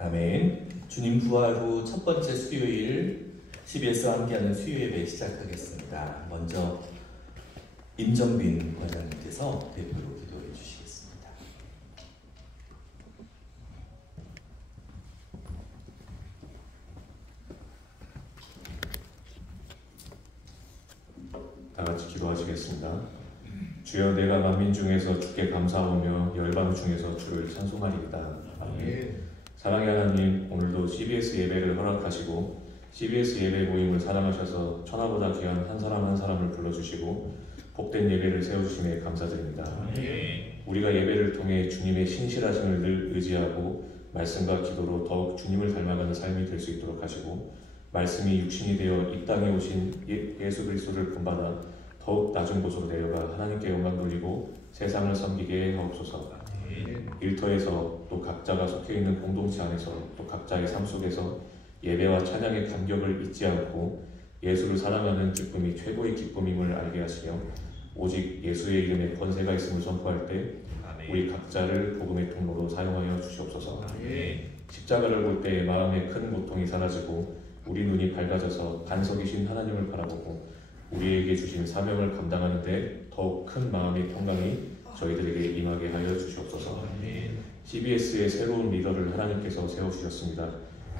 아멘. 주님 부활 후 첫 번째 수요일 CBS와 함께하는 수요 예배 시작하겠습니다. 먼저 임정빈 권장님께서 대표로 기도해 주시겠습니다. 다 같이 기도하시겠습니다. 주여, 내가 만민 중에서 주께 감사하며 열방 중에서 주를 찬송하리이다. 아멘. 사랑의 하나님, 오늘도 CBS 예배를 허락하시고 CBS 예배 모임을 사랑하셔서 천하보다 귀한 한 사람 한 사람을 불러주시고 복된 예배를 세워주심에 감사드립니다. 우리가 예배를 통해 주님의 신실하심을 늘 의지하고 말씀과 기도로 더욱 주님을 닮아가는 삶이 될 수 있도록 하시고, 말씀이 육신이 되어 이 땅에 오신 예수 그리스도를 본받아 더욱 낮은 곳으로 내려가 하나님께 영광 돌리고 세상을 섬기게 하옵소서. 일터에서 또 각자가 속해 있는 공동체 안에서 또 각자의 삶 속에서 예배와 찬양의 감격을 잊지 않고 예수를 사랑하는 기쁨이 최고의 기쁨임을 알게 하시며, 오직 예수의 이름에 권세가 있음을 선포할 때 우리 각자를 복음의 통로로 사용하여 주시옵소서. 십자가를 볼 때 마음의 큰 고통이 사라지고 우리 눈이 밝아져서 반석이신 하나님을 바라보고 우리에게 주신 사명을 감당하는 데 더욱 큰 마음의 평강이 저희들에게 임하게 하여 주시옵소서. CBS의 새로운 리더를 하나님께서 세워주셨습니다.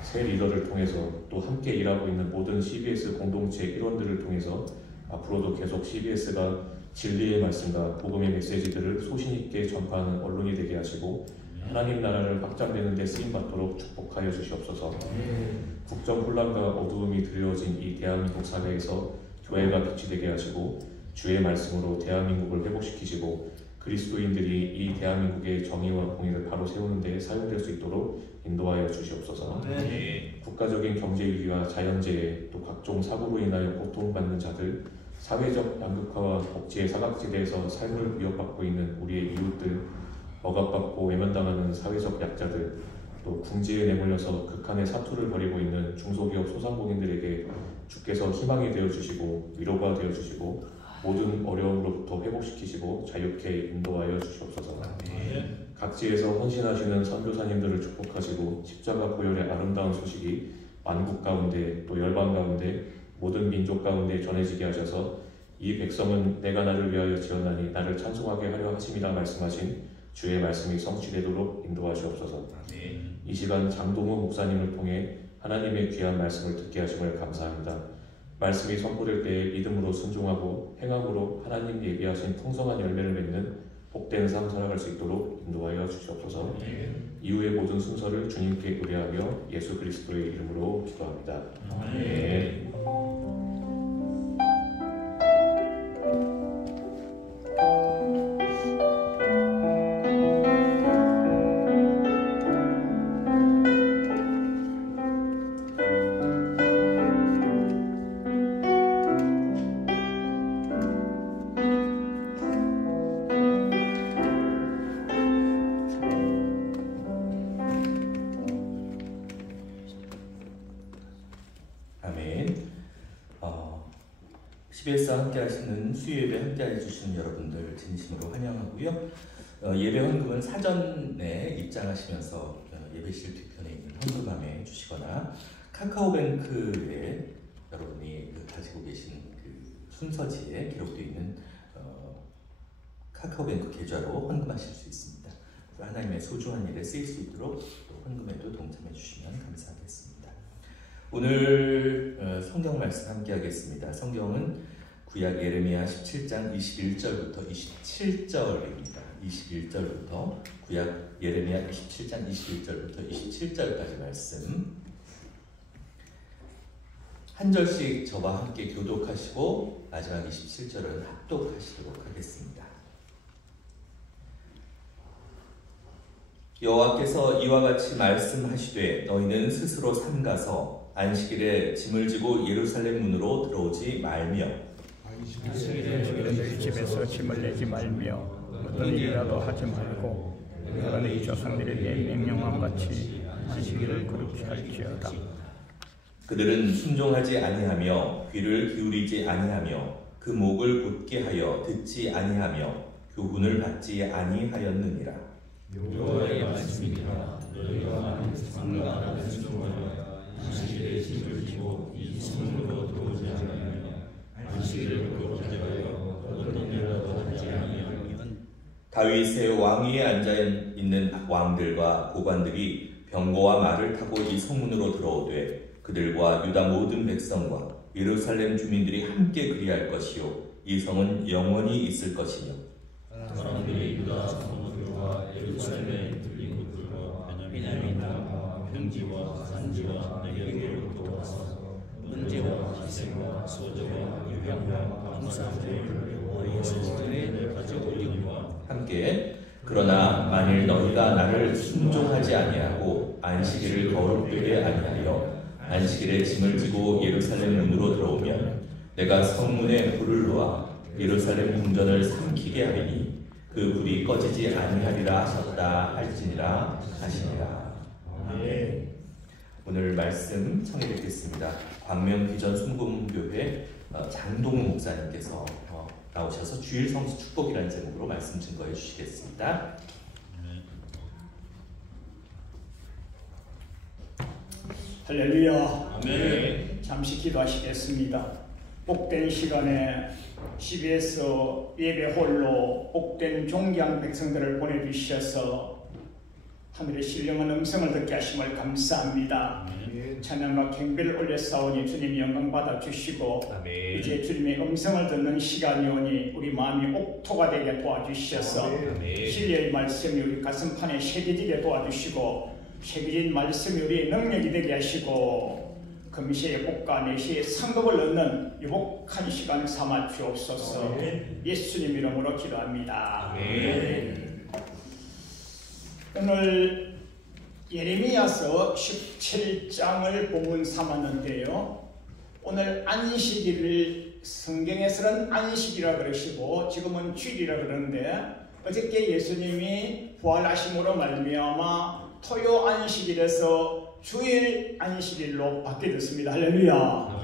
새 리더를 통해서 또 함께 일하고 있는 모든 CBS 공동체 일원들을 통해서 앞으로도 계속 CBS가 진리의 말씀과 복음의 메시지들을 소신있게 전파하는 언론이 되게 하시고 하나님 나라를 확장되는 데 쓰임받도록 축복하여 주시옵소서. 국정 혼란과 어두움이 드리워진 이 대한민국 사회에서 교회가 빛이 되게 하시고 주의 말씀으로 대한민국을 회복시키시고 그리스도인들이 이 대한민국의 정의와 공의를 바로 세우는 데 사용될 수 있도록 인도하여 주시옵소서. 국가적인 경제 위기와 자연재해 또 각종 사고로 인하여 고통받는 자들, 사회적 양극화와 복지의 사각지대에서 삶을 위협받고 있는 우리의 이웃들, 억압받고 외면당하는 사회적 약자들, 또 궁지에 내몰려서 극한의 사투를 벌이고 있는 중소기업 소상공인들에게 주께서 희망이 되어주시고 위로가 되어주시고 모든 어려움으로부터 회복시키시고 자유케 인도하여 주시옵소서. 각지에서 헌신하시는 선교사님들을 축복하시고 십자가 보혈의 아름다운 소식이 만국 가운데 또 열방 가운데 모든 민족 가운데 전해지게 하셔서 이 백성은 내가 나를 위하여 지었나니 나를 찬송하게 하려 하심이라 말씀하신 주의 말씀이 성취되도록 인도하시옵소서. 이 시간 장동우 목사님을 통해 하나님의 귀한 말씀을 듣게 하심을 감사합니다. 말씀이 선포될 때에 믿음으로 순종하고 행함으로 하나님 예비하신 풍성한 열매를 맺는 복된 삶 살아갈 수 있도록 인도하여 주시옵소서. 이후의 모든 순서를 주님께 의뢰하며 예수 그리스도의 이름으로 기도합니다. 아멘. CBS와 함께 하시는 수요예배 함께 해주시는 여러분들 진심으로 환영하고요. 예배 헌금은 사전에 입장하시면서 예배실 뒤편에 있는 헌금함에 주시거나 카카오뱅크에 여러분이 가지고 계신 그 순서지에 기록되어 있는 카카오뱅크 계좌로 헌금하실 수 있습니다. 하나님의 소중한 일에 쓰일 수 있도록 또 헌금에도 동참해 주시면 감사하겠습니다. 오늘 성경 말씀 함께 하겠습니다. 성경은 구약 예레미야 17장 21절부터 27절입니다. 21절부터 구약 예레미야 17장 21절부터 27절까지 말씀 한 절씩 저와 함께 교독하시고 마지막 27절은 합독하시도록 하겠습니다. 여호와께서 이와 같이 말씀하시되 너희는 스스로 삼가서 안식일에 짐을 지고 예루살렘 문으로 들어오지 말며 너희 집에서 짐을 내지 말며 어떤 일이라도 하지 말고 내가 너희 조상들에게 명령한 같이 안식일을 그렇게 할지어다. 그들은 순종하지 아니하며 귀를 기울이지 아니하며 그 목을 굳게 하여 듣지 아니하며 교훈을 받지 아니하였느니라. 여호와의 말씀이라 너희가 삼가 다윗의 왕위에 앉아 있는 왕들과 고관들이 병거와 말을 타고 이 성문으로 들어오되 그들과 유다 모든 백성과 예루살렘 주민들이 함께 그리할 것이요 이 성은 영원히 있을 것이며 사람들이 유다 성문들과 예루살렘에 들린 곳들과 베냐민과 평지와 산지와 내경으로부터 와서 은제와 희생과 소저와 유향과 감사제를 예수님의 가져 올리니와 함께 그러나 만일 너희가 나를 순종하지 아니하고 안식일을 거룩되게 아니하여 안식일에 짐을 지고 예루살렘 문으로 들어오면 내가 성문에 불을 놓아 예루살렘 궁전을 삼키게 하리니 그 불이 꺼지지 아니하리라 하셨다 할지니라 하시니라. 오늘 말씀 청해 듣겠습니다. 광명비전 순금교회 장동우 목사님께서 나오셔서 주일 성수 축복이라는 제목으로 말씀 증거해 주시겠습니다. 할렐루야. 아멘. 잠시 기도하시겠습니다. 복된 시간에 CBS 예배홀로 복된 존귀한 백성들을 보내주셔서 하늘의 신령한 음성을 듣게 하심을 감사합니다. 찬양과 경배를 올려싸우니 주님 영광 받아주시고 이제 주님의 음성을 듣는 시간이 오니 우리 마음이 옥토가 되게 도와주셔서 진리의 말씀이 우리 가슴판에 새겨지게 도와주시고 새겨진 말씀이 우리의 능력이 되게 하시고 금시의 복과 내시의 상급을 얻는 유복한 시간 삼아 주옵소서. 예수님 이름으로 기도합니다. 오늘 예레미야서 17장을 본문 삼았는데요. 오늘 안식일을 성경에서는 안식이라 그러시고 지금은 주일이라 그러는데 어저께 예수님이 부활하심으로 말미암아 토요 안식일에서 주일 안식일로 바뀌었습니다. 할렐루야.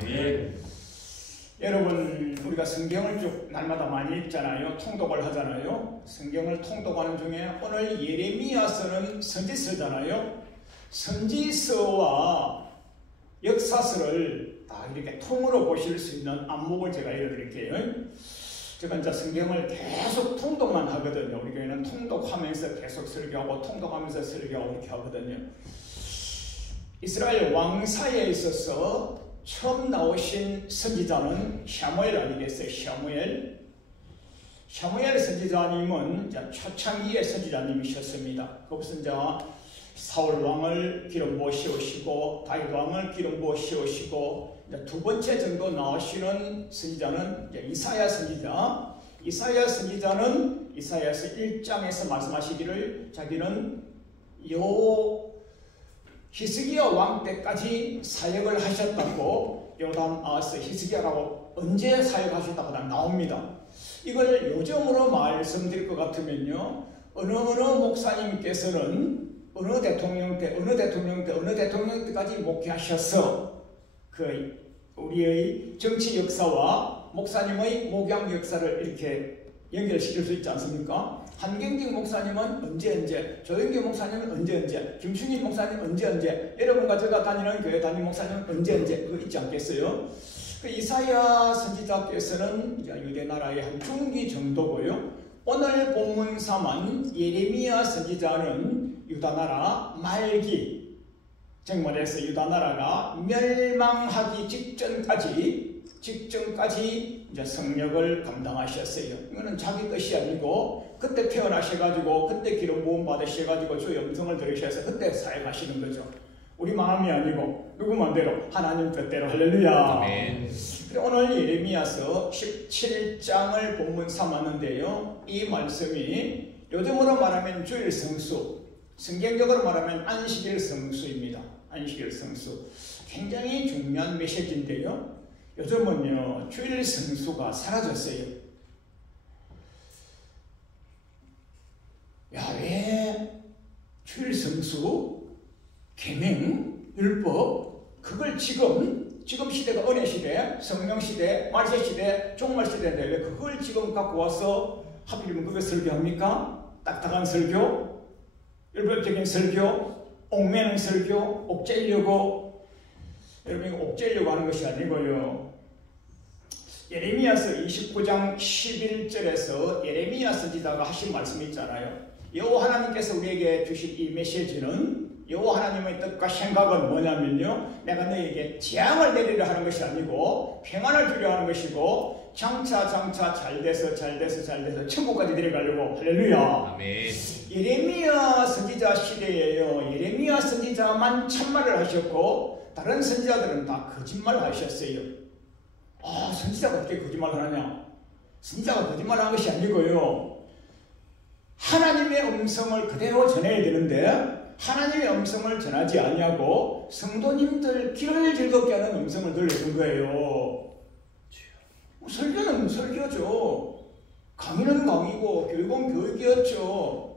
여러분 우리가 성경을 쭉 날마다 많이 읽잖아요. 통독을 하잖아요. 성경을 통독하는 중에 오늘 예레미야서는 선지서잖아요. 선지서와 역사서를 다 이렇게 통으로 보실 수 있는 안목을 제가 읽어드릴게요. 제가 이제 성경을 계속 통독만 하거든요. 우리 교회는 통독하면서 계속 설교하고 통독하면서 설교하고 이렇게 하거든요. 이스라엘 왕사에 있어서 처음 나오신 선지자는 샤무엘 아니겠어요? 샤무엘 선지자님은 초창기의 선지자님이셨습니다. 거기서 이제 사울 왕을 기름 부어 씌우시고 다윗 왕을 기름 부어 씌우시고 두 번째 정도 나오시는 선지자는 이사야 선지자. 이사야 선지자는 이사야서 1장에서 말씀하시기를 자기는 히스기야 왕 때까지 사역을 하셨다고 요담 아하스 히스기야라고 언제 사역하셨다고 나옵니다. 이걸 요즘으로 말씀드릴 것 같으면요, 어느 목사님께서는 어느 대통령 때까지 목회하셔서 우리의 정치 역사와 목사님의 목양 역사를 이렇게 연결시킬 수 있지 않습니까? 한경직 목사님은 언제, 조영기 목사님은 언제, 김순희 목사님 언제, 여러분과 제가 다니는 교회 담임 목사님은 언제, 그거 있지 않겠어요? 이사야 선지자께서는 유대 나라의 한 중기 정도고요. 오늘 본문 3한 예레미야 선지자는 유다 나라 말기, 정말해서 유다 나라가 멸망하기 직전까지 이제 성역을 감당하셨어요. 이거는 자기 것이 아니고 그때 태어나셔가지고 그때 기름 부음 받으셔가지고 주의 음성을 들으셔서 그때 사역하시는 거죠. 우리 마음이 아니고 누구 맘대로 하나님 뜻대로. 할렐루야. 아멘. 오늘 예레미야서 17장을 본문 삼았는데요. 이 말씀이 요즘으로 말하면 주일 성수, 성경적으로 말하면 안식일 성수입니다. 안식일 성수. 굉장히 중요한 메시지인데요. 요즘은요, 주일 성수가 사라졌어요. 왜 주일 성수, 계명, 율법, 그걸 지금 시대가 은혜 시대, 성령 시대, 말세 시대, 종말 시대인데 왜 그걸 지금 갖고 와서 하필이면 그걸 설교합니까? 딱딱한 설교, 율법적인 설교, 옥매는 설교, 옥죄려고. 여러분 이거 옥죄려고 하는 것이 아니고요. 예레미야서 29장 11절에서 예레미야 선지자가 하신 말씀이 있잖아요. 여호와 하나님께서 우리에게 주신 이 메시지는 여호와 하나님의 뜻과 생각은 뭐냐면요, 내가 너에게 재앙을 내리려 하는 것이 아니고 평안을 주려 하는 것이고 장차 잘돼서 천국까지 데려가려고. 할렐루야. 아멘. 예레미야 선지자 시대에요, 예레미야 선지자만 참말을 하셨고 다른 선지자들은 다 거짓말을 하셨어요. 선지자가 어떻게 거짓말을 하냐? 선지자가 거짓말을 한 것이 아니고요, 하나님의 음성을 그대로 전해야 되는데 하나님의 음성을 전하지 아니하고 성도님들 귀를 즐겁게 하는 음성을 들려준 거예요. 설교는 설교죠. 강의는 강의고 교육은 교육이었죠.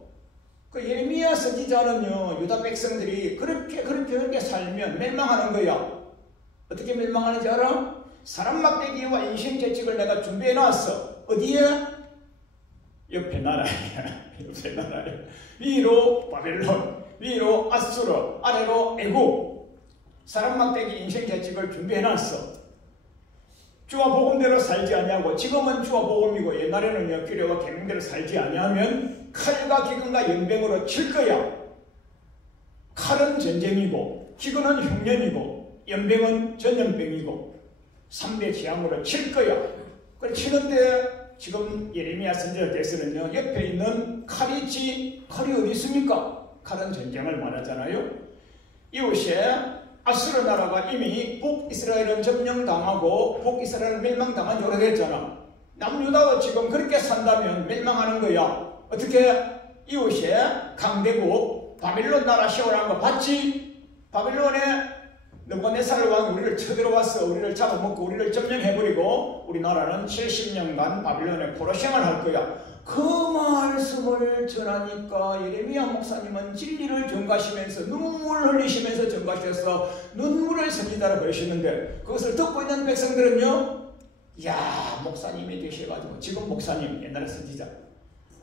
그 예레미야 선지자는요, 유다 백성들이 그렇게 살면 멸망하는 거야. 어떻게 멸망하는지 알아? 사람 막대기와 인생 재직을 내가 준비해 놨어. 어디에? 옆에 나라에. 옆에 나라에. 위로 바벨론, 위로 아수르, 아래로 애굽. 사람 막대기 인생 재직을 준비해 놨어. 주와 복음대로 살지 아니하고, 지금은 주와 복음이고 옛날에는요 규례와 계명대로 살지 아니하면 칼과 기근과 연병으로 칠 거야. 칼은 전쟁이고 기근은 흉년이고 연병은 전염병이고 3대 재앙으로 칠 거야. 그걸 치는데 지금 예레미야 선지자께서는요, 옆에 있는 칼이 어디 있습니까? 칼은 전쟁을 말하잖아요. 이웃에 아수르 나라가 이미 북이스라엘은 점령당하고 북이스라엘 멸망당한 지 오래됐잖아. 남유다가 지금 그렇게 산다면 멸망하는 거야. 어떻게? 이웃에 강대국 바빌론 나라 시원한 거 봤지? 바빌론에 느부갓네살 왕이 우리를 쳐들어왔어. 우리를 잡아먹고 우리를 점령해버리고 우리나라는 70년간 바빌론의 포로 생활할 거야. 그 말씀을 전하니까 예레미야 목사님은 진리를 전가하시면서 눈물 흘리시면서 전가하셔서 눈물을 선지자로 그러시는데, 그것을 듣고 있는 백성들은요, 야, 목사님이 되셔가지고 지금 목사님, 옛날에 선지자,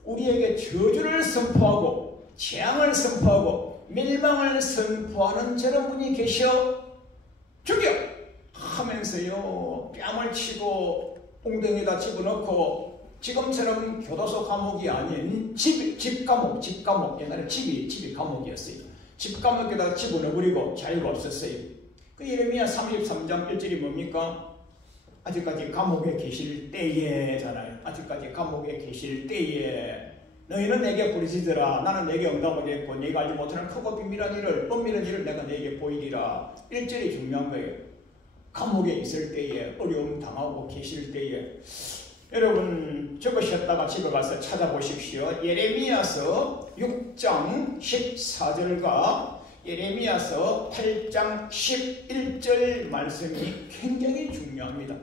우리에게 저주를 선포하고 재앙을 선포하고 멸망을 선포하는 저런 분이 계셔, 죽여! 하면서요 뺨을 치고 엉덩이에다 집어넣고, 지금처럼 교도소 감옥이 아닌 집 감옥, 옛날에 집이 감옥이었어요. 집 감옥에다가 집어넣어버리고 자유가 없었어요. 그 예레미야 33장 1절이 뭡니까? 아직까지 감옥에 계실 때에잖아요. 아직까지 감옥에 계실 때에 너희는 내게 부르짖으라. 나는 내게 응답하겠고 네가 알지 못하는 크고 비밀한 일을, 은밀한 일을 내가 네게 보이리라. 1절이 중요한 거예요. 감옥에 있을 때에, 어려움 당하고 계실 때에. 여러분 적으셨다가 집에 가서 찾아보십시오. 예레미야서 6장 14절과 예레미야서 8장 11절 말씀이 굉장히 중요합니다.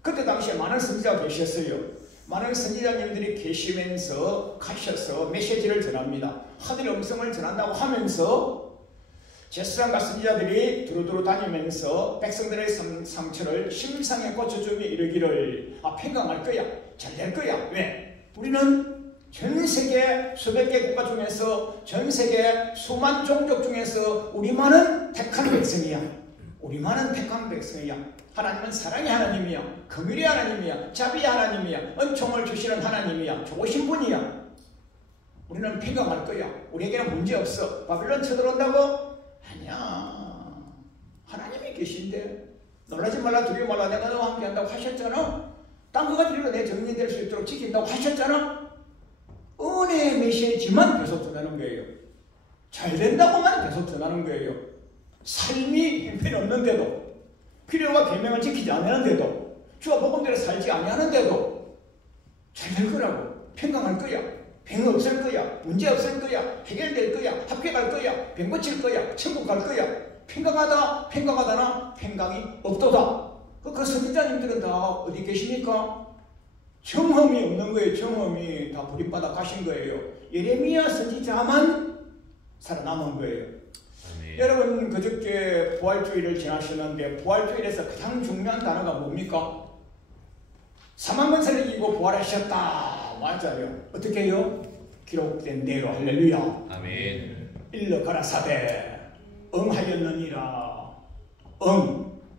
그때 당시에 많은 선지자가 계셨어요. 많은 선지자님들이 계시면서 가셔서 메시지를 전합니다. 하늘의 음성을 전한다고 하면서 제사장과 선지자들이 두루두루 다니면서 백성들의 상처를 심상에 꽂혀주며 이르기를, 평강할 거야, 잘 될 거야. 왜? 우리는 전 세계 수백 개 국가 중에서, 전 세계 수만 종족 중에서 우리만은 택한 백성이야. 우리만은 택한 백성이야. 하나님은 사랑의 하나님이야. 긍휼의 하나님이야. 자비의 하나님이야. 은총을 주시는 하나님이야. 좋으신 분이야. 우리는 평강할 거야. 우리에게는 문제 없어. 바빌론 쳐들어온다고? 아니야. 하나님이 계신데 놀라지 말라, 두려워 말라, 내가 너와 함께 한다고 하셨잖아. 땅과 같은 내 정리될 수 있도록 지킨다고 하셨잖아. 은혜의 메시지만 계속 전하는 거예요. 잘 된다고만 계속 전하는 거예요. 삶이 형편없는데도, 필요와 계명을 지키지 않는데도, 주와 복음대로 살지 아니하는데도 잘 될 거라고. 평강할 거야. 병 없을 거야. 문제 없을 거야. 해결될 거야. 합격할 거야. 병 고칠 거야. 천국 갈 거야. 평강하다나 평강이 없도다. 그 선지자님들은 다 어디 계십니까? 경험이 없는 거예요. 경험이 다 버림받아 가신 거예요. 예레미야 선지자만 살아남은 거예요. 네. 여러분 그저께 부활주일을 지나셨는데 부활주일에서 가장 중요한 단어가 뭡니까? 사망권세를 이기고 부활하셨다. 맞아요. 어떻게 해요? 기록된 대로. 할렐루야. 아멘. 일러 가라사대 응하였느니라.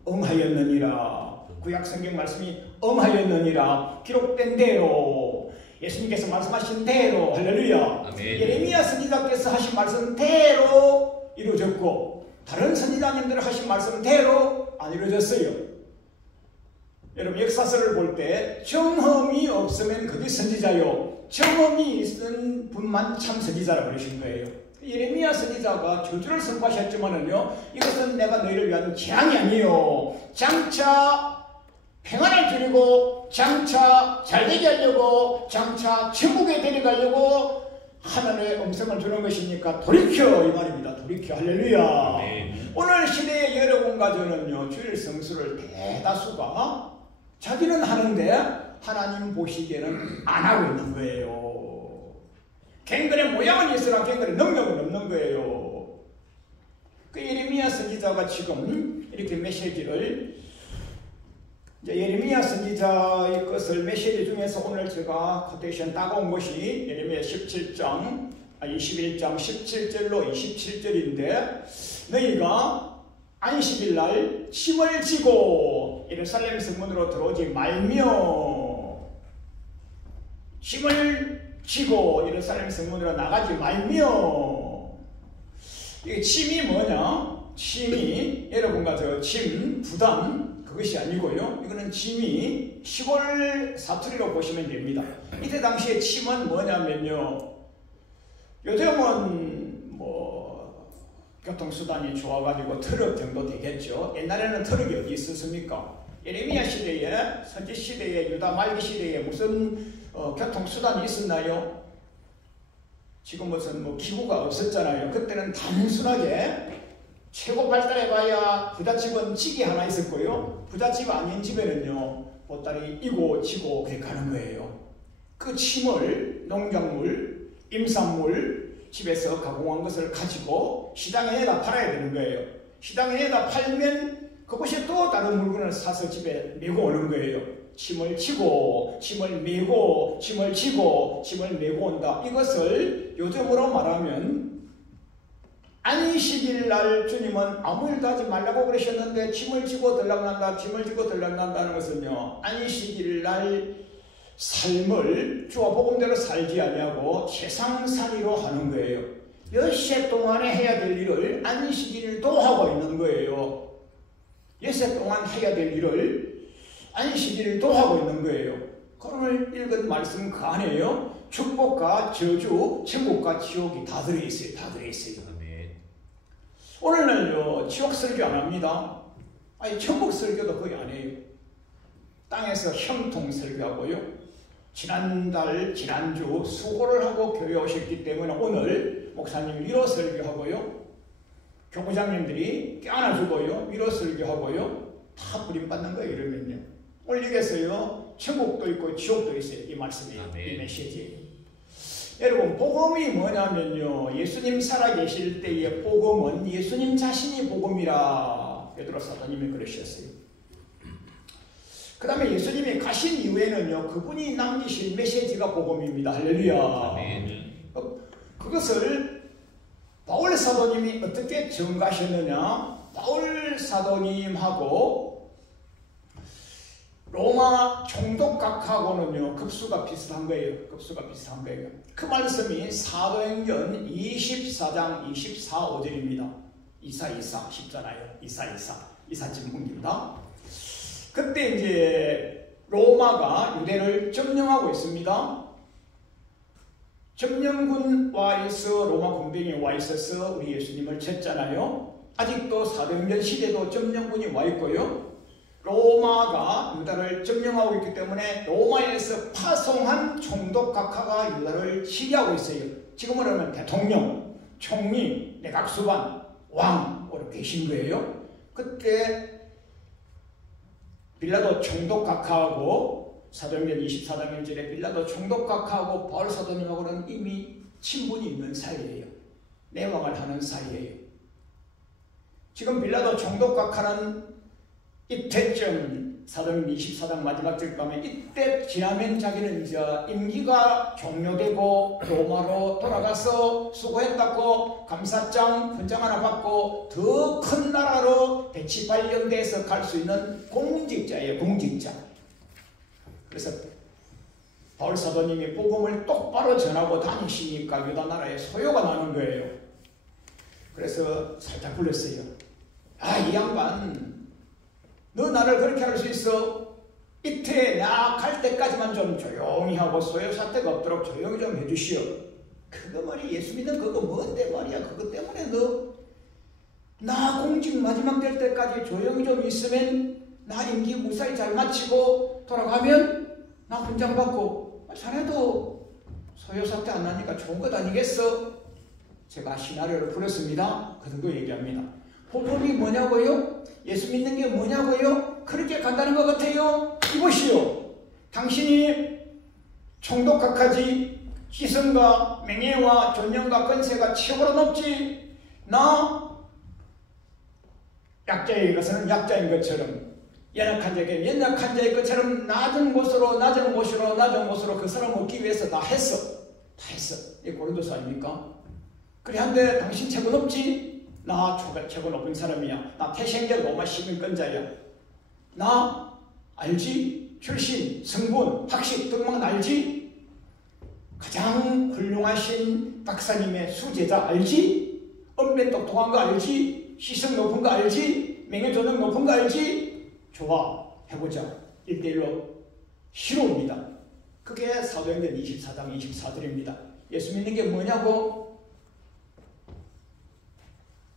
응하였느니라. 구약 성경 말씀이 엄하였느니라. 기록된 대로 예수님께서 말씀하신 대로 할렐루야. 아멘. 예레미야 선지자께서 하신 말씀대로 이루어졌고 다른 선지자님들 하신 말씀대로 안 이루어졌어요. 여러분 역사서를 볼 때 경험이 없으면 그게 선지자요 경험이 있는 분만 참 선지자라고 그러신 거예요. 예레미야 선지자가 저주를 선포하셨지만은요 이것은 내가 너희를 위한 재앙이 아니요 장차 평안을 주려고 장차 잘되게 하려고 장차 천국에 데려가려고 하나님의 음성을 주는 것이니까 돌이켜 이 말입니다. 돌이켜 할렐루야. 네. 오늘 시대의 여러분과 저는요 주일 성수를 대다수가 자기는 하는데 하나님 보시기에는 안 하고 있는 거예요. 갱근의 모양은 있으나 갱근의 능력은 없는 거예요. 그 예레미야 선지자가 지금 이렇게 메시지를 예레미야 선지자의 것을 메시지 중에서 오늘 제가 코테이션 따가온 것이 예레미야 17장 21장 17절로 27절인데 너희가 안식일 날 침을 지고 예루살렘 성문으로 들어오지 말며 침을 지고 예루살렘 성문으로 나가지 말며 이게 침이 뭐냐? 침이 여러분과 저 침 부담 그것이 아니고요. 이거는 침이 시골 사투리로 보시면 됩니다. 이때 당시에 침은 뭐냐면요. 요즘은 뭐 교통수단이 좋아가지고 트럭 정도 되겠죠. 옛날에는 트럭이 어디 있었습니까? 예레미야 시대에 선지 시대에 유다 말기 시대에 무슨 교통수단이 있었나요? 지금 무슨 뭐 기구가 없었잖아요. 그때는 단순하게 최고 발달해봐야 부잣집은 찌개 하나 있었고요. 부잣집 아닌 집에는요 보따리 이고 지고 그렇게 가는 거예요. 그 침을 농작물, 임산물 집에서 가공한 것을 가지고 시장에 내다 팔아야 되는 거예요. 시장에 내다 팔면 그것이 또 다른 물건을 사서 집에 메고 오는 거예요. 침을 지고 침을 메고 침을 지고 침을 메고 온다. 이것을 요즘으로 말하면 안식일 날 주님은 아무 일도 하지 말라고 그러셨는데 침을 지고 들락난다 침을 지고 들락난다는 것은요 안식일 날 삶을 주와 복음대로 살지 아니하고 세상살이로 하는 거예요. 엿새 동안에 해야 될 일을 안식일도 하고 있는 거예요. 엿새 동안 해야 될 일을 안식일도 하고 있는 거예요. 오늘 읽은 말씀 그 안에요 축복과 저주, 천국과 지옥이 다 들어있어요. 다 들어있어요. 오늘은요 지옥 설교 안 합니다. 아니 천국 설교도 거의 안 해요. 땅에서 형통 설교하고요. 지난주 수고를 하고 교회 오셨기 때문에 오늘 목사님 위로 설교하고요. 교구장님들이 껴안아주고요. 위로 설교하고요. 다 부림받는 거예요. 이러면요. 오늘 여기서요 천국도 있고 지옥도 있어요. 이 말씀이에요. 이 메시지. 여러분 복음이 뭐냐면요 예수님 살아계실 때의 복음은 예수님 자신이 복음이라 베드로 사도님이 그러셨어요. 그 다음에 예수님이 가신 이후에는요 그분이 남기신 메시지가 복음입니다. 할렐루야. 그것을 바울 사도님이 어떻게 전가하셨느냐. 바울 사도님하고 로마 총독각하고는요 급수가 비슷한 거예요. 급수가 비슷한 거예요. 그 말씀이 사도행전 24장 24, 5절입니다. 이사 쉽잖아요. 이사쯤 옮깁니다. 그때 이제 로마가 유대를 점령하고 있습니다. 점령군 와 있어 로마 군병이 와 있어서 우리 예수님을 쳤잖아요. 아직도 사도행전 시대도 점령군이 와 있고요. 로마가 유다를 점령하고 있기 때문에 로마에서 파송한 총독각하가 유다를 치리하고 있어요. 지금은 하면 대통령, 총리, 내각수반, 왕으로 계신 거예요. 그때 빌라도 총독각하하고 사도행전 24장 1절에 빌라도 총독각하하고 바울 사도님하고는 이미 친분이 있는 사이예요. 내왕을 하는 사이예요. 지금 빌라도 총독각하는 이때쯤 사도행전 24장 마지막 절 가면 이때 지나면 자기는 이제 임기가 종료되고 로마로 돌아가서 수고했다고 감사장 훈장 하나 받고 더 큰 나라로 대치 발령돼서 갈 수 있는 공직자예요. 공직자. 그래서 바울 사도님이 복음을 똑바로 전하고 다니시니까 유다 나라에 소요가 나는 거예요. 그래서 살짝 불렀어요. 아, 이 양반 너 나를 그렇게 할 수 있어? 이때 나 갈 때까지만 좀 조용히 하고 소요사태가 없도록 조용히 좀 해주시오. 그거 말이 예수 믿는 그거 뭔데 말이야. 그것 때문에 너 나 공직 마지막 될 때까지 조용히 좀 있으면 나 임기 무사히 잘 마치고 돌아가면 나 훈장 받고 자네도 소요사태 안 나니까 좋은 것 아니겠어? 제가 시나리오를 풀었습니다. 그 정도 얘기합니다. 복음이 뭐냐고요? 예수 믿는 게 뭐냐고요? 그렇게 간다는 것 같아요. 이보시오. 당신이 총독각하지 지성과 명예와 존영과 권세가 최고로 높지. 나 약자에게 가서는 약자인 것처럼 연약한 자에게 연약한 자의 것처럼 낮은 곳으로 그 사람 얻기 위해서 다 했어. 이게 고린도서 아닙니까? 그래 한데 당신 최고 높지? 나 최고 높은 사람이야. 나 태생적 로마 시민권자야. 나 알지? 출신, 성분, 학식 등만 알지? 가장 훌륭하신 박사님의 수제자 알지? 엄면 똑똑한 거 알지? 시성 높은 거 알지? 명예조정 높은 거 알지? 좋아, 해보자. 1대1로 실호입니다. 그게 사도행전 24장 24절입니다. 예수 믿는 게 뭐냐고?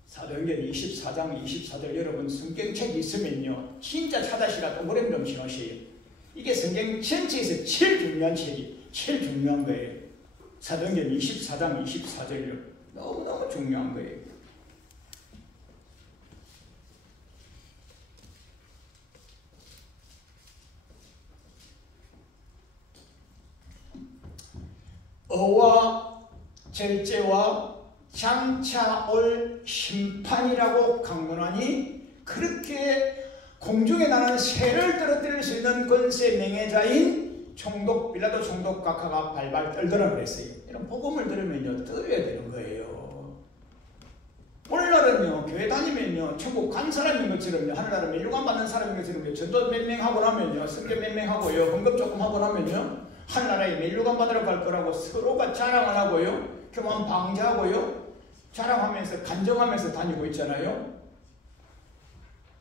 사도행전 24장 24절 여러분 성경책 있으면요 진짜 찾아시라 동그라미 좀 신으세요. 이게 성경 전체에서 제일 중요한 책이 제일 중요한 거예요. 사도행전 24장 24절요 너무너무 중요한 거예요. 어와 절제와 장차 올 심판이라고 강론하니 그렇게 공중에 나는 새를 떨어뜨릴 수 있는 권세 명예자인 총독 빌라도 총독 각하가 발발 떨더라 그랬어요. 이런 복음을 들으면요 떨어야 되는 거예요. 오늘날은요 교회 다니면요 천국 간 사람인 것처럼요 하늘나라 면류관 받는 사람인 것처럼요 전도 몇 명 하고 나면요 성경 몇 명 하고요 헌금 조금 하고 나면요 하늘나라에 면류관 받으러 갈 거라고 서로가 자랑 안 하고요 교만 방지하고요 자랑하면서 간정하면서 다니고 있잖아요.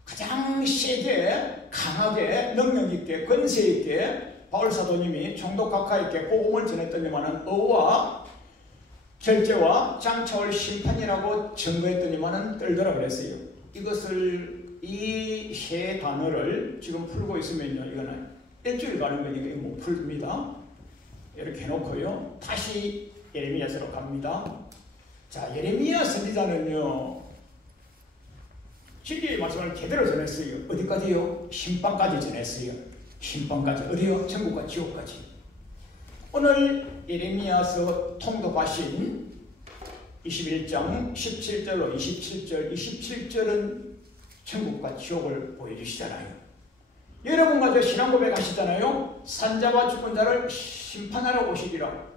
가장 세게 강하게 능력있게 권세있게 바울사도님이 총독각하에게 복음을 전했더니만은 어와 결제와 장차올 심판이라고 증거했더니만은 떨더라 그랬어요. 이것을 이 세 단어를 지금 풀고 있으면요 이거는 일주일 가는 거니까 이거 못 풉니다. 이렇게 해놓고요 다시 예레미야서로 갑니다. 자, 예레미야 선지자는요 진리의 말씀을 제대로 전했어요. 어디까지요? 심판까지 전했어요. 심판까지. 어디요? 천국과 지옥까지. 오늘 예레미야서 통독하신 21장 17절로 27절 27절은 천국과 지옥을 보여주시잖아요. 여러분 가지고 신앙 고백하시잖아요. 산자와 죽은 자를 심판하러 오시리라.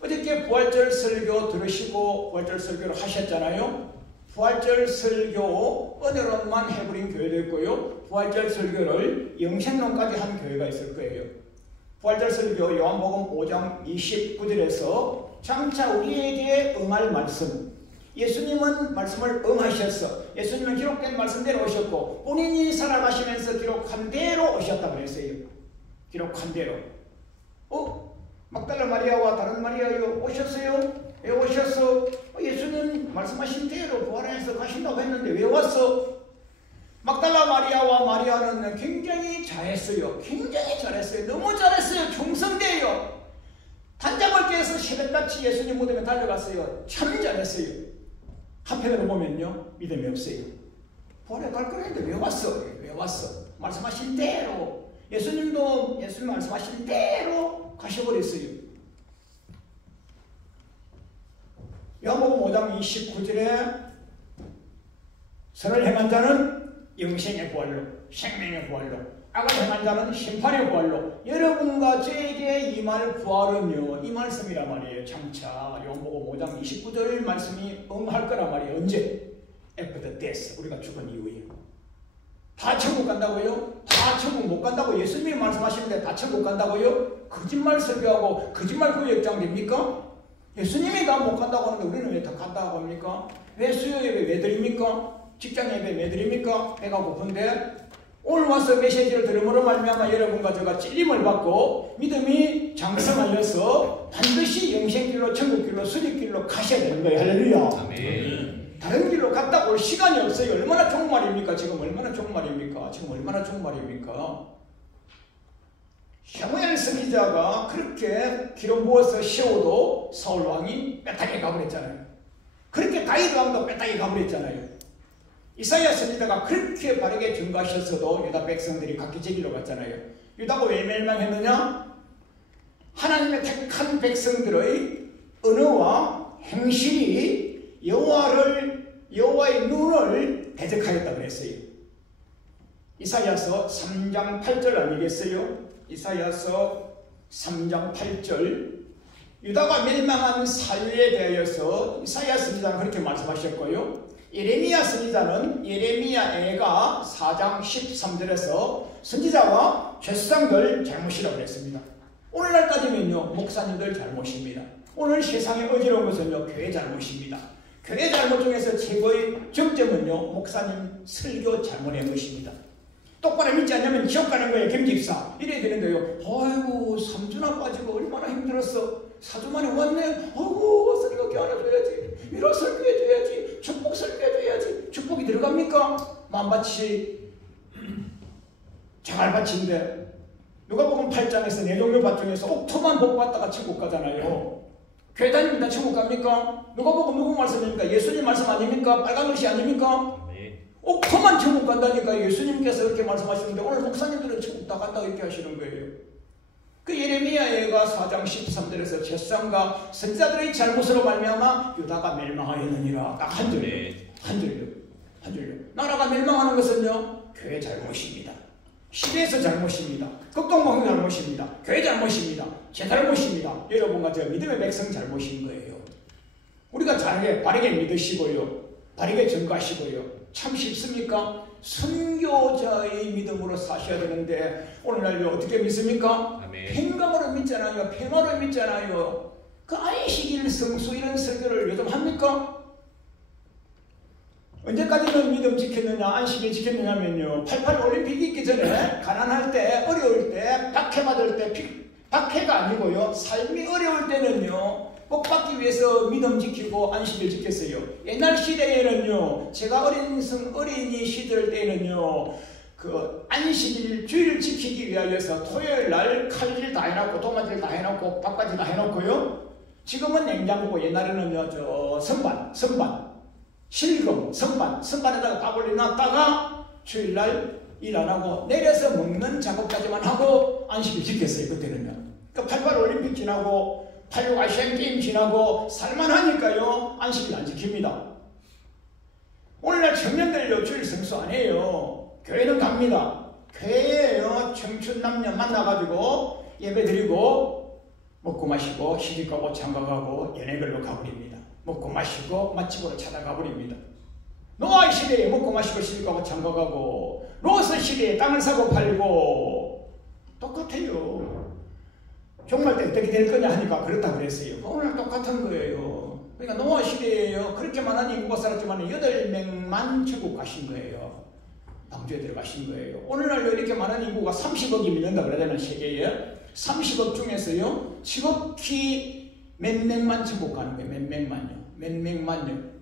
어저께 부활절 설교 들으시고 부활절 설교를 하셨잖아요. 부활절 설교 은혜론만 해버린 교회도 있고요. 부활절 설교를 영생론까지 한 교회가 있을 거예요. 부활절 설교 요한복음 5장 29절에서 장차 우리에게 응할 말씀. 예수님은 말씀을 응하셨어. 예수님은 기록된 말씀대로 오셨고 본인이 살아가시면서 기록한 대로 오셨다고 그랬어요. 기록한 대로. 막달라 마리아와 다른 마리아요 오셨어요? 왜 오셨어? 예수님 말씀하신 대로 부활해서 가신다고 했는데 왜 왔어? 막달라 마리아와 마리아는 굉장히 잘했어요. 굉장히 잘했어요. 너무 잘했어요. 충성돼요. 단장을 깨서 새벽같이 예수님 무덤에 달려갔어요. 참 잘했어요. 한편으로 보면요 믿음이 없어요. 부활에 갈 거랬는데 왜 왔어? 왜 왔어? 말씀하신 대로 예수님도 예수님 말씀하신 대로 가셔버렸어요. 요한복음 5장 29절에 선을 행한 자는 영생의 부활로 생명의 부활로 악을 행한 자는 심판의 부활로 여러분과 저에게 임할 부활은요 이 말씀이란 말이에요. 장차 요한복음 5장 29절 말씀이 응할 거란 말이에요. 언제? After the death. 우리가 죽은 이후에. 다 천국 간다고요? 다 천국 못 간다고 예수님이 말씀하시는데 다 천국 간다고요? 거짓말 설교하고 거짓말 구역장 됩니까? 예수님이 다 못 간다고 하는데 우리는 왜 다 간다고 합니까? 왜 수요 예배 왜 드립니까? 직장 예배 왜 드립니까? 배가 고픈데 오늘 와서 메시지를 들음으로 말미암아 여러분과 제가 찔림을 받고 믿음이 장성하여서 반드시 영생길로 천국길로 수리길로 가셔야 되는 거예요. 할렐루야. 아멘. 다른 길로 갔다 올 시간이 없어요. 얼마나 좋은 말입니까? 지금 얼마나 좋은 말입니까? 지금 얼마나 좋은 말입니까? 샤무엘 선지자가 그렇게 기름 부어서 씌워도 사울 왕이 빼타게 가버렸잖아요. 그렇게 다윗 왕도 빼타게 가버렸잖아요. 이사야 선지자가 그렇게 바르게 증거하셨어도 유다 백성들이 각기 제길로 갔잖아요. 유다가 왜 멸망했느냐? 하나님의 택한 백성들의 언어와 행실이 여호와의 눈을 대적하였다 그랬어요. 이사야서 3장 8절 아니겠어요? 이사야서 3장 8절 유다가 멸망한 사유에 대하여서 이사야 선지자는 그렇게 말씀하셨고요. 예레미야 선지자는 예레미야 애가 4장 13절에서 선지자와 죄수장들 잘못이라고 했습니다. 오늘날까지는요 목사님들 잘못입니다. 오늘 세상에 어지러운 것은요 교회 잘못입니다. 교회 잘못 중에서 최고의 정점은요 목사님 설교 잘못한 것입니다. 똑바로 믿지 않냐면 지옥 가는 거예요. 김집사 이래야 되는데요. 아이고 3주나 빠지고 얼마나 힘들었어. 4주 만에 왔네. 아이고 설교 교환해줘야지. 위로 설교해줘야지. 축복 설교해줘야지. 축복이 들어갑니까? 만밭이 자갈밭인데 누가 보면 8장에서 네 종류 밭 중에서 옥토만 복 받다가 천국 가잖아요. 교회 다니면 천국 갑니까? 누가 보고 누구 말씀입니까? 예수님 말씀 아닙니까? 빨간 글씨 아닙니까? 옥토만 천국 간다니까 예수님께서 그렇게 말씀하시는데 오늘 목사님들은 천국 다 간다고 이렇게 하시는 거예요. 그 예레미야가 4장 13절에서 죄수장과 선지자들의 잘못으로 말미암아 유다가 멸망하였느니라. 딱 한 줄이에요. 한 줄이요. 나라가 멸망하는 것은요 교회 잘못입니다. 시대에서 잘못입니다. 극동방송 잘못입니다. 교회 잘못입니다. 제 잘못입니다. 여러분과 저 믿음의 백성 잘못인 거예요. 우리가 바르게 믿으시고요. 바르게 증거하시고요. 참 쉽습니까? 순교자의 믿음으로 사셔야 되는데 오늘날 어떻게 믿습니까? 평강으로 믿잖아요. 평화로 믿잖아요. 그 안식일 성수 이런 설교를 요즘 합니까? 언제까지는 믿음 지켰느냐 안식일 지켰느냐면요 88 올림픽이 있기 전에 가난할 때 어려울 때 박해받을 때 박해가 아니고요 삶이 어려울 때는요 꼭 받기 위해서 믿음 지키고 안식일 지켰어요. 옛날 시대에는요 제가 어린이 시절 때는요 그 안식일 주일 지키기 위하여서 토요일 날 칼질 다 해놓고 도마질 다 해놓고 밥까지 다 해놓고요 지금은 냉장고고 옛날에는요 저 선반 실금, 선반에다가 밥 올려놨다가 주일날 일 안 하고 내려서 먹는 작업까지만 하고 안식일 지켰어요. 그때는요. 그 88 올림픽 지나고 86 아시안 게임 지나고 살만하니까요 안식일 안 지킵니다. 오늘날 청년들요 주일 성수 안 해요. 교회는 갑니다. 교회에요 청춘 남녀 만나가지고 예배 드리고 먹고 마시고 시집가고 장가가고 연예별로 가버립니다. 먹고 마시고 맛집으로 찾아가 버립니다. 노아 시대에 먹고 마시고 시집가고 장가가고 로스 시대에 땅을 사고 팔고 똑같아요. 종말 때 어떻게 될 거냐 하니까 그렇다 그랬어요. 오늘 똑같은 거예요. 그러니까 노아 시대에요 그렇게 많은 인구가 살았지만 8명만 천국 가신 거예요. 방주에 들어가신 거예요. 오늘날 이렇게 많은 인구가 30억이 밀린다 그러잖아요. 세계에 30억 중에서요 지극히 몇 명만 천국 가는 거예요. 몇 명만요.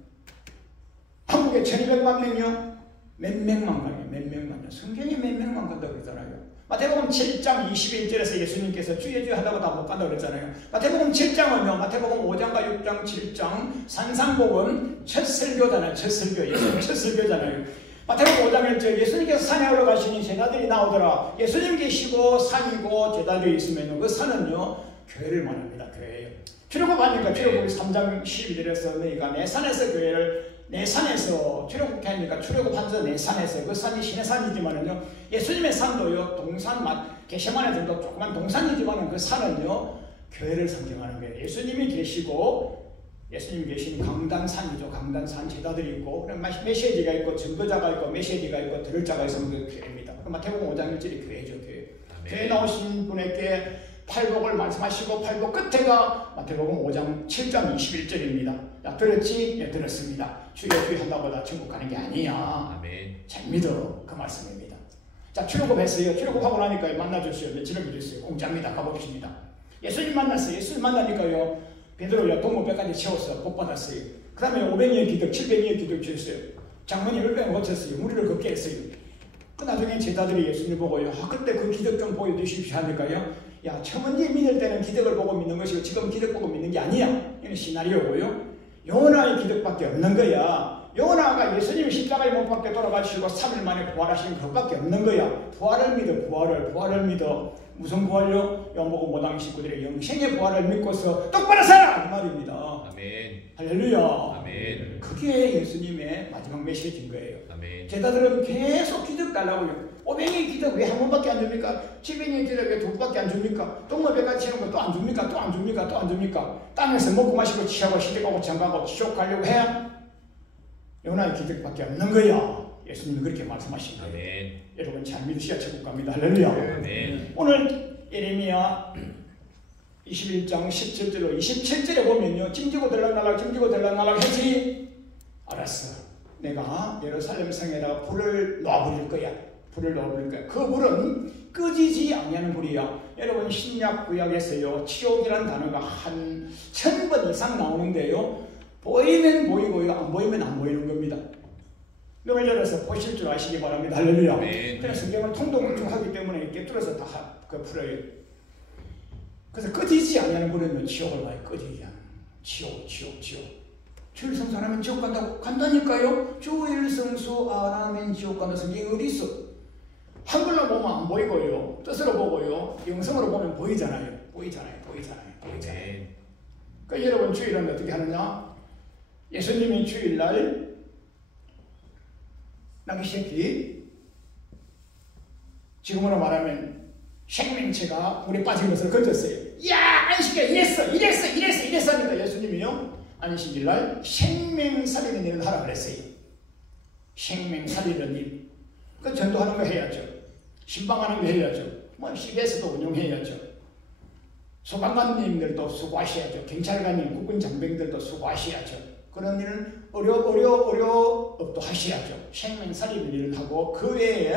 한국에 1200만 명이요. 몇 명만 가요. 몇 명만요. 성경에 몇 명만 간다고 그러잖아요. 마태복음 7장 21절에서 예수님께서 주여 하다고 다 못 간다고 그랬잖아요. 마태복음 7장은요. 마태복음 5장과 6장 7장 산상복음 첫 설교잖아요. 첫 설교. 예수님 첫 설교잖아요. 마태복음 5장에 예수님께서 산에 올라가시니 제자들이 나오더라. 예수님 계시고 산이고 제자들이 있으면 그 산은요. 교회를 말합니다. 교회예요. 출애굽하니까 출애굽 3장 12절에서 너희가 내 산에서 교회를 내산에서 출애굽기 하니까 출애굽하면서 내산에서 그 산이 신의 산이지만은요 예수님의 산도요 동산 게세마네 들도 조그만 동산이지만은 그 산은요 교회를 상징하는 거예요. 예수님이 계시고 예수님이 계신 강단산이죠. 강단산 제자들이 있고 그럼 메시지가 있고 증거자가 있고 메시지가 있고 들을 자가 있으면 그 교회입니다. 마태복음 5장 1절이 교회죠. 교회. 교회 나오신 분에게 팔복을 말씀하시고 팔복 끝에가 마태복음 5장 7장 21절입니다. 야 들었지? 예 들었습니다. 주여 주여 한다고 다 천국 가는 게 아니야. 아멘. 잘 믿어. 그 말씀입니다. 자 출애굽했어요. 출애굽하고 나니까 만나줬어요. 며칠을 믿었어요. 공짜입니다. 가봅시다. 예수님 만났어요. 예수님 만나니까요. 베드로야 동무배까지 채웠어. 복 받았어요. 그 다음에 500년 기득 700년 기득 주셨어요. 장모님 몇 고쳤어요. 무리를 걷게 했어요. 그 나중에 제자들이 예수님 보고요. 그때 그 기득 좀 보여주십시오 하니까요. 야 처음에 믿을 때는 기득을 보고 믿는 것이고 지금 기득 보고 믿는 게 아니야. 이건 시나리오고요. 요나의 기득밖에 없는 거야. 요나가 예수님이 십자가에 못 박혀 돌아가시고 3일 만에 부활하신 그것밖에 없는 거야. 부활을 믿어. 부활을 믿어. 무슨 부활요? 요한복음 5장 19절에 영생의 부활을 믿고서 똑바로 살아! 이 말입니다. 아멘. 할렐루야. 아멘. 그게 예수님의 마지막 메시지인 거예요. 아멘. 제자들은 계속 기득 달라고요. 500의 기득 왜 한 번밖에 안 줍니까? 700의 기득 왜 두 번밖에 안 줍니까? 동물배까지 치는 거 또 안 줍니까? 또 안 줍니까? 또 안 줍니까? 땅에서 먹고 마시고 취하고 시댁하고 장가고 지옥 가려고 해야 요나의 기득밖에 없는 거야. 예수님이 그렇게 말씀하신 거예요. 아멘. 여러분 잘 믿으셔야 천국 갑니다. 할렐루야. 아멘. 오늘 예레미야 21장 17절로 27절에 보면요. 짐지고 들락날락 짐지고 들락날락 했지. 알았어. 내가 예루살렘 성에다가 불을 놔버릴 거야. 불을 놔버릴 거야. 그 불은 끄지지 아니하는 불이야. 여러분 신약 구약에서요. 지옥이라는 단어가 한 1000번 이상 나오는데요. 보이면 보이고요. 안 보이면 안 보이는 겁니다. 눈을 열어서 보실 줄 아시기 바랍니다. 할렐루야. 그래서 성경을 통독하기 때문에 이렇게 뚫어서 다 풀어요. 그래서 꺼지지 않냐는 분은 지옥을 봐요. 꺼지지 않아. 지옥. 주일 성수하면 지옥 간다고? 간다니까요. 주일 성수 안 하면 지옥 간다. 성경이 어디 있어? 한글로 보면 안 보이고요. 뜻으로 보고요. 영성으로 보면 보이잖아요. 보이잖아요. 그러니까 여러분 주일은 어떻게 하느냐? 예수님이 주일날 나귀새끼 지금으로 말하면 생명체가 물에 빠진 것을 건졌어요. 야 안식일 이랬어 하니까 예수님이요 안식일날 생명살리는 일을 하라 그랬어요. 생명살리는 일. 그 전도하는 거 해야죠. 신방하는 거 해야죠. 뭐 CBS도 운영해야죠. 소방관님들도 수고하셔야죠. 경찰관님, 국군 장병들도 수고하셔야죠. 그런 일은 어려업도 하셔야죠. 생명 살리는 일을 하고 그 외에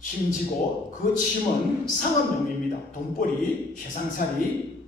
짐지고 그 짐은 상업용입니다. 돈벌이, 세상살이.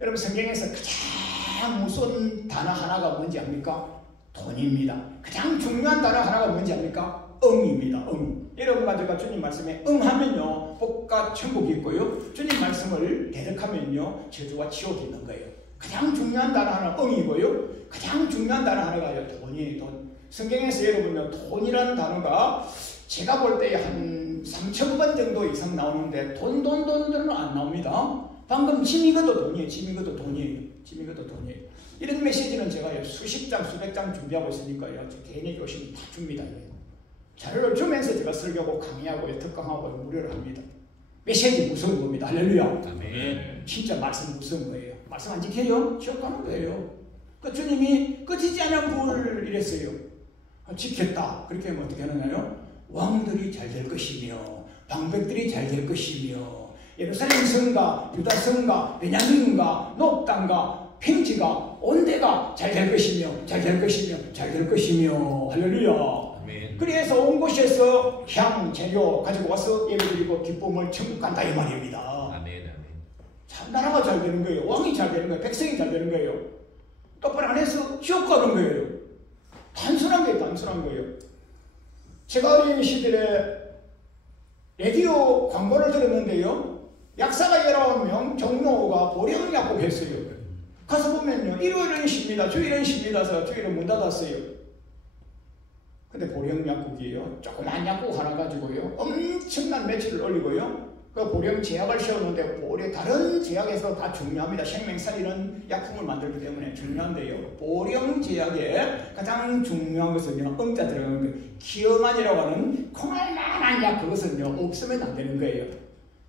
여러분 성경에서 가장 무서운 단어 하나가 뭔지 압니까? 돈입니다. 가장 중요한 단어 하나가 뭔지 압니까? 응입니다. 응. 여러분과 제가 주님 말씀에 응하면요 복과 천국이 있고요. 주님 말씀을 대적하면요 저주와 지옥이 있는 거예요. 가장 중요한 단어 하나 응이고요. 가장 중요한 단어 하나가 돈이에요. 돈. 성경에서 여러분요 돈이라는 단어가 제가 볼 때 한 3000번 정도 이상 나오는데 돈은 안 나옵니다. 방금 짐이것도 돈이에요. 짐이것도 돈이에요. 이런 메시지는 제가 수십 장 수백 장 준비하고 있으니까요. 개인에게 오시면 다 줍니다. 자료를 주면서 제가 설교하고 강의하고 특강하고 무료를 합니다. 메시지 무서운 겁니다. 할렐루야. 아멘. 진짜 말씀 무서운 거예요. 말씀 안 지켜요? 지옥 가는 거예요. 그 주님이 꺼지지 않은 불 이랬어요. 지켰다. 그렇게 하면 어떻게 하느냐요? 왕들이 잘 될 것이며 방백들이 잘 될 것이며 예루살렘 성과 유다 성과 베냐민과 녹당과 평지가 온데가 잘 될 것이며 할렐루야. 그래서 온 곳에서 향, 재료 가지고 와서 예배드리고 기쁨을 천국 간다 이 말입니다. 아멘. 참 나라가 잘 되는 거예요. 왕이 잘 되는 거예요. 백성이 잘 되는 거예요. 똑바로 안 해서 지옥 가는 거예요. 단순한 거예요. 제가 어린 시절에 라디오 광고를 들었는데요. 약사가 19명 종로가 보령 약국했어요. 가서 보면요. 일요일은 쉽니다. 주일은 쉽니다. 해서 주일은 문 닫았어요. 근데 보령 약국이에요. 조그만 약국 하나 가지고요. 엄청난 매출을 올리고요. 그 보령 제약을 세우는데 보령 다른 제약에서 다 중요합니다. 생명살 이런 약품을 만들기 때문에 중요한데요. 보령 제약의 가장 중요한 것은요, 음자 들어가는 거, 기어만이라고 하는 콩알만한 약, 그것은요 없으면 안 되는 거예요.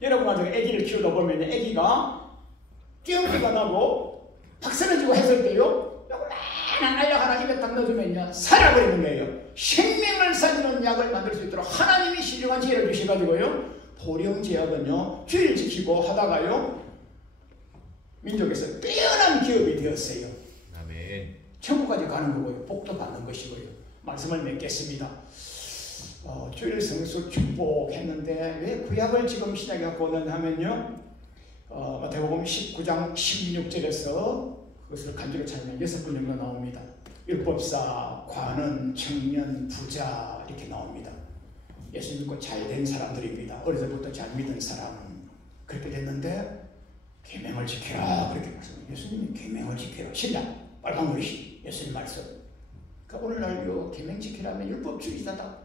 여러분 아주 아기를 키우다 보면 아기가 띵기가 나고 박 쓰러지고 했을 때요, 요만한 알약 하나 입에 딱 넣어주면요 살아버리는 거예요. 생명을 살리는 약을 만들 수 있도록 하나님이 신령한 지혜를 주셔가지고요, 보령 제약은요 주의를 지키고 하다가요 민족에서 뛰어난 기업이 되었어요. 아멘. 천국까지 가는 거고요, 복도 받는 것이고요. 말씀을 맺겠습니다. 주일 성수 축복했는데 왜 구약을 지금 시작해갖고는 하면요, 마태복음 19장 16절에서 그것을 간주로 찾으면 6분 정도 나옵니다. 율법사, 관원, 청년, 부자 이렇게 나옵니다. 예수 믿고 잘된 사람들입니다. 어려서부터 잘 믿은 사람은 그렇게 됐는데 계명을 지키라 그렇게 말씀해요. 예수님이 계명을 지키라. 신약 빨간 글씨 예수님 말씀. 그러니까 오늘날 계명 지키라면 율법주의자다,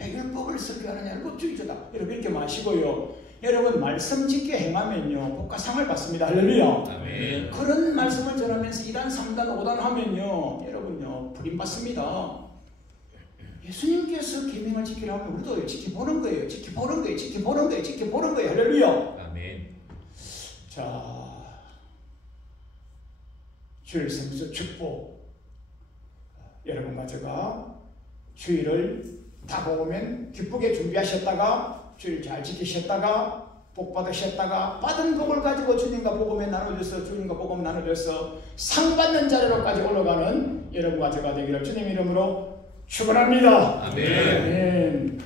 율법을 설교하느냐 율법주의자다 이렇게 마시고요. 여러분 말씀 지켜 행하면요 복가상을 받습니다. 할렐루야. 아멘. 그런 말씀을 전하면서 2단, 3단, 5단 하면요 여러분요 불임받습니다. 예수님께서 계명을 지키라 하면 우리도 지켜보는 거예요. 지켜보는 거예요. 지켜보는 거예요. 지켜보는 거예요. 할렐루야. 아멘. 자, 주일 성수 축복. 여러분과 제가 주일을 다 보면 기쁘게 준비하셨다가 주일 잘 지키셨다가 복 받으셨다가 받은 복을 가지고 주님과 복음에 나눠줘서 주님과 복음 나눠줘서 상 받는 자리로까지 올라가는 여러분과 제가 되기를 주님 이름으로 축원합니다. 아멘.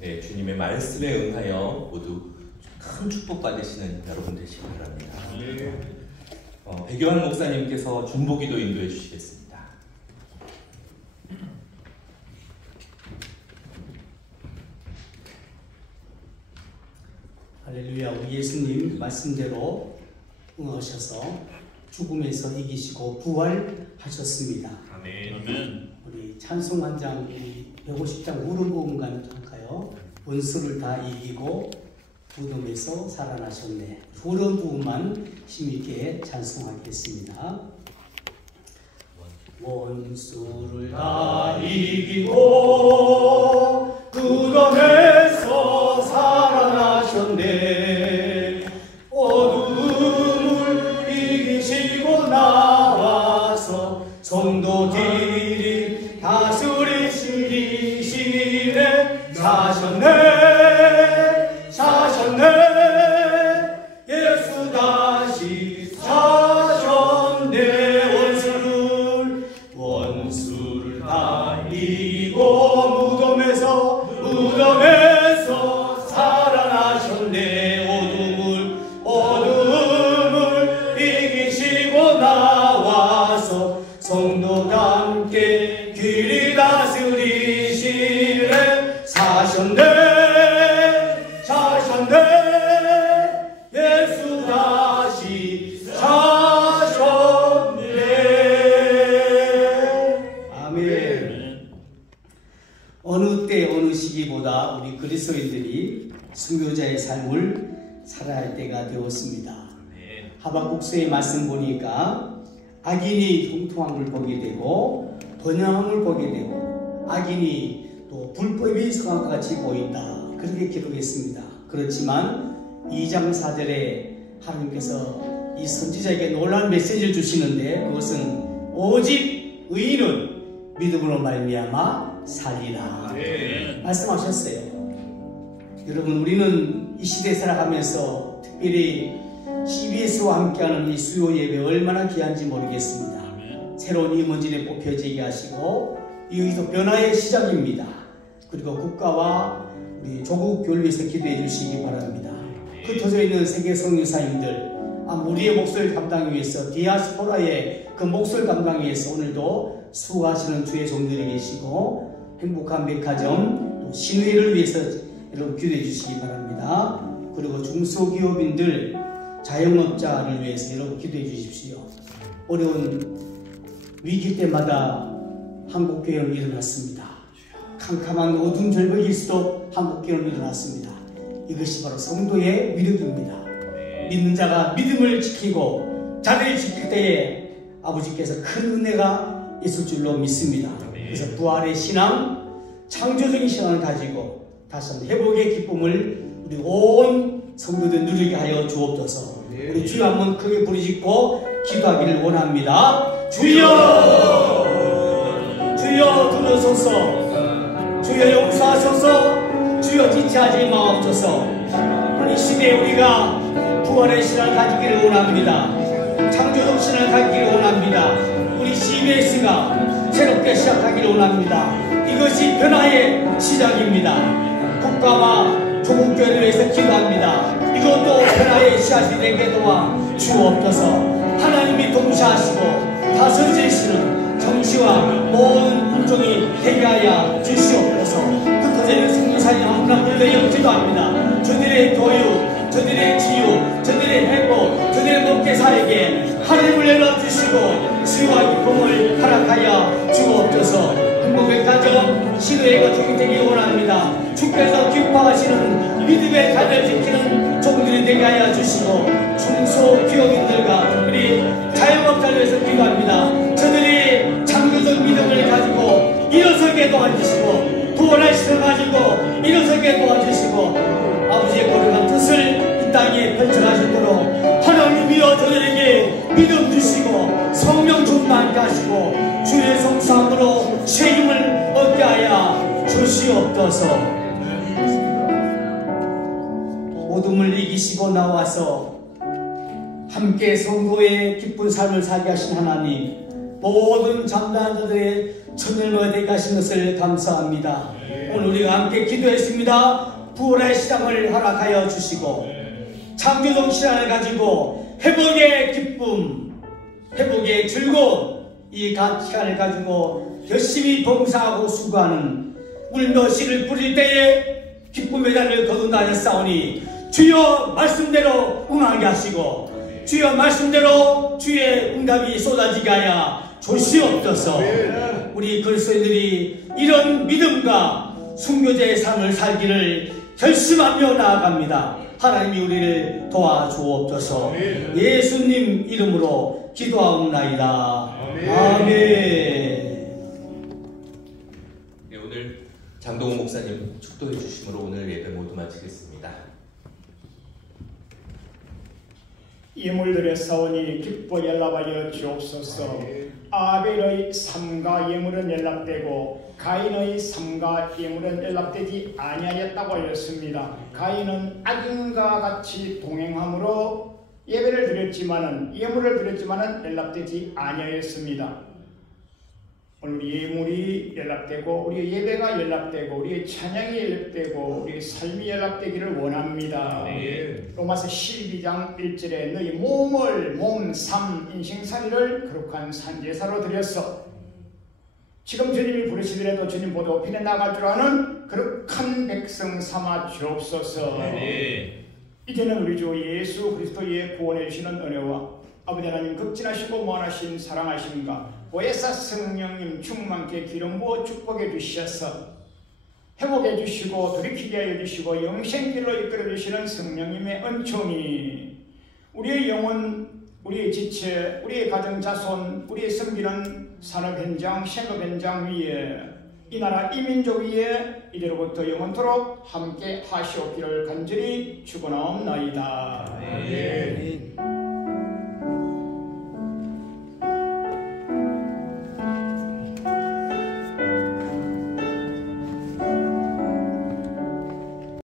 네, 주님의 말씀에 응하여 모두 큰 축복 받으시는 여러분 되시기 바랍니다. 배교환 목사님께서 중보기도 인도해 주시겠습니다. 할렐루야. 우리 예수님 말씀대로 응하셔서 죽음에서 이기시고 부활하셨습니다. 아멘. 우리 찬송 한 장, 150장 후른 부분 할까요? 원수를 다 이기고 죽음에서 살아나셨네. 후른 부분만 힘있게 찬송하겠습니다. 원수를 다 이기고 죽음에서 살아나셨네. 어둠을 이기시고 나와서 성도들이 다스리신 이 시대 사셨네. 사셨네. 예수 다시 사셨네. 원수를 다 이기고 무덤에서 살아나셨네. 어둠을 이기시고 나와서 성도가 함께 길이 다스리시네. 사셨네. 사셨네. 예수 다시 사셨네. 아멘. 어느 때 어느 시기보다 우리 그리스도인들이 순교자의 삶을 살아야 할 때가 되었습니다. 하박국서의 말씀 보니까 악인이 형통함을 보게 되고 번영함을 보게 되고 악인이 또 불법이 성한 것 같이 보인다, 그렇게 기록했습니다. 그렇지만 2장 4절에 하나님께서 이 선지자에게 놀라운 메시지를 주시는데 그것은 오직 의인은 믿음으로 말미암아 살리라 말씀하셨어요. 여러분, 우리는 이 시대에 살아가면서 특별히 CBS와 함께하는 이 수요 예배 얼마나 귀한지 모르겠습니다. 새로운 임원진에 뽑혀지게 하시고 여기서 변화의 시작입니다. 그리고 국가와 우리 조국 교회를 위해서 기도해 주시기 바랍니다. 흩어져 있는 세계 선교사님들, 우리의 목소리를 감당하기 위해서 디아스포라의 그 목소리를 감당하기 위해서 오늘도 수고하시는 주의 종들이 계시고 행복한 백화점 또 신의를 위해서 여러분 기도해 주시기 바랍니다. 그리고 중소기업인들, 자영업자를 위해서 여러분 기도해 주십시오. 어려운 위기 때마다 한국교회는 일어났습니다. 캄캄한 어두운 절벽일수록 한국교회는 일어났습니다. 이것이 바로 성도의 위력입니다. 믿는 자가 믿음을 지키고 자리를 지킬 때에 아버지께서 큰 은혜가 있을 줄로 믿습니다. 그래서 부활의 신앙, 창조적인 신앙을 가지고 다시 한번 회복의 기쁨을 우리 온 성도들 누리게 하여 주옵소서. 우리 주여 한번 크게 부르짖고 기도하기를 원합니다. 주여! 주여 들으소서. 주여 용서하소서. 주여 지체하지 마옵소서. 이 시대에 우리가 부활의 신앙을 가지기를 원합니다. 창조적 신앙을 가지기를 원합니다. 우리 CBS가 새롭게 시작하기를 원합니다. 이것이 변화의 시작입니다. 국가와 조국교회를 위해서 기도합니다. 이것도 변화의 씨앗이 되게 도와 주옵소서. 하나님이 동시하시고 다스리시는 정치와 모든 인종이 되게 하여 주시옵소서. 흩어지는 성도사님 아무나 불러여 기도합니다. 저들의 도유, 저들의 지유, 저들의 회복, 저들의 목회사에게 하늘을 열어주시고 치유와 기쁨을 허락하여 주옵소서. 행복의 가정, 시도의 가정이 되기 원합니다. 주께서 기뻐하시는 믿음의 가정을 지키는 종들이 되게 하여 주시고 중소기업인들과 우리 자영업자를 위해서 기도합니다. 저들이 창조적 믿음을 가지고 일어서게 도와주시고 부활의 신을 가지고 일어서게 도와주시고 아버지의 거룩한 뜻을 이 땅에 펼쳐가시도록 하나님이여 저들에게 믿음 주시고 성령 충만케 하시고 주의 성삼으로 새 힘을 얻게 하여 주시옵소서. 어둠을 이기시고 나와서 함께 성도의 기쁜 삶을 살게 하신 하나님, 모든 잠잠한 자들의 천일로가 되게 하신 것을 감사합니다. 오늘 우리가 함께 기도했습니다. 부활의 시장을 허락하여 주시고 창조적 시장을 가지고 회복의 기쁨, 회복의 즐거움, 이 시간을 가지고 열심히 봉사하고 수고하는 우리 너씨를 부릴 때에 기쁨의 잔을 거둔다 하였사오니 주여 말씀대로 응하게 하시고 주여 말씀대로 주의 응답이 쏟아지게 하여 주시옵소서. 우리 그리스도인들이 이런 믿음과 순교자의 삶을 살기를 결심하며 나아갑니다. 하나님이 우리를 도와주옵소서. 예수님 이름으로 기도하옵나이다. 아멘. 네, 오늘 장동훈 목사님 축도해 주심으로 오늘 예배 모두 마치겠습니다. 예물들의 사원이 기뻐 연락하여 주옵소서. 아벨의 삶과 예물은 연락되고 가인의 삶과 예물은 연락되지 아니하였다고 하였습니다. 가인은 악인과 같이 동행함으로 예배를 드렸지만은 예물을 드렸지만은 연락되지 아니하였습니다. 오늘 우리 예물이 연락되고 우리의 예배가 연락되고 우리의 찬양이 연락되고 우리의 삶이 연락되기를 원합니다. 로마서 12장 1절에 너희 몸을 삶 인생살이를 거룩한 산제사로 드렸어. 지금 주님이 부르시더라도 주님보다 높이에 나갈 줄 아는 거룩한 백성 삼아 주옵소서. 이제는 우리 주 예수 그리스도의 구원해 주시는 은혜와 아버지 하나님 극진하시고 무한하신 사랑하심과 보혜사 성령님 충만케 기름 부어 축복해 주셔서 회복해 주시고 돌이키게 하여 주시고 영생길로 이끌어 주시는 성령님의 은총이 우리의 영혼, 우리의 지체, 우리의 가정 자손, 우리의 섬기는 산업 현장, 생업 현장 위에 이 나라 이민족 위에 이대로부터 영원토록 함께 하시옵기를 간절히 축원하옵나이다. 아멘.